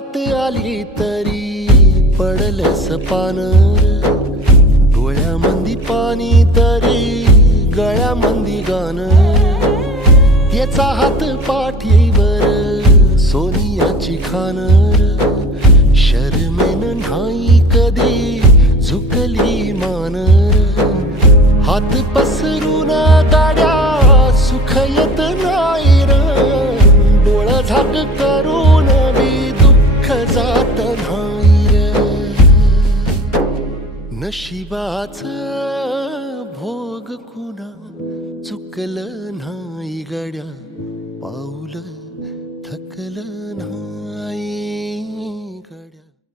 दारात आली तरी पडलंस पानर, डोळ्यामंदी पाणी तरी गळ्यामंदी गाणं. याचा हात पाठीवर सोनियाची खानर, शर्मेन नाही कधी झुकली मानर. हात पसरून गाड्या सुख येत नाही र, डोळं झाक करून बी दुःख जात नाही र. नशिबाचं भोग कुणा चुकलं नाही गड्या, पाऊल थकलं नाही.